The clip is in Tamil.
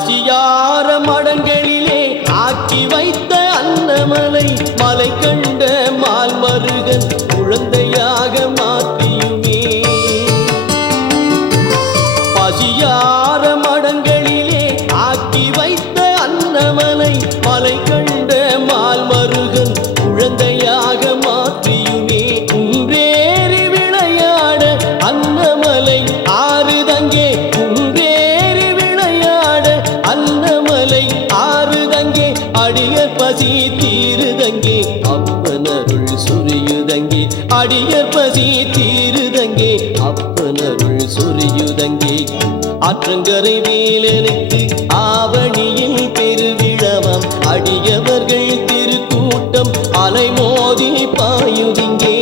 ஆசியார மடங்களிலே ஆக்கி வைத்த அன்னமலை மலை கண்ட மால்மருகன் குழந்தையாக மாற்றியுமே. பசியார மடங்களிலே ஆக்கி வைத்த அன்னமலை மலை கண்ட பசி தீருதங்கே அப்பனருள் சொரியுதங்கே. அடியர் பசி தீருதங்கே அப்பனருள் சொரியுதங்கே. ஆற்றங்கரை வேலனுக்கு ஆவணியில் பெருவிழவம். அடியவர்கள் திருக்கூட்டம் அலைமோதி பாயுதிங்கே.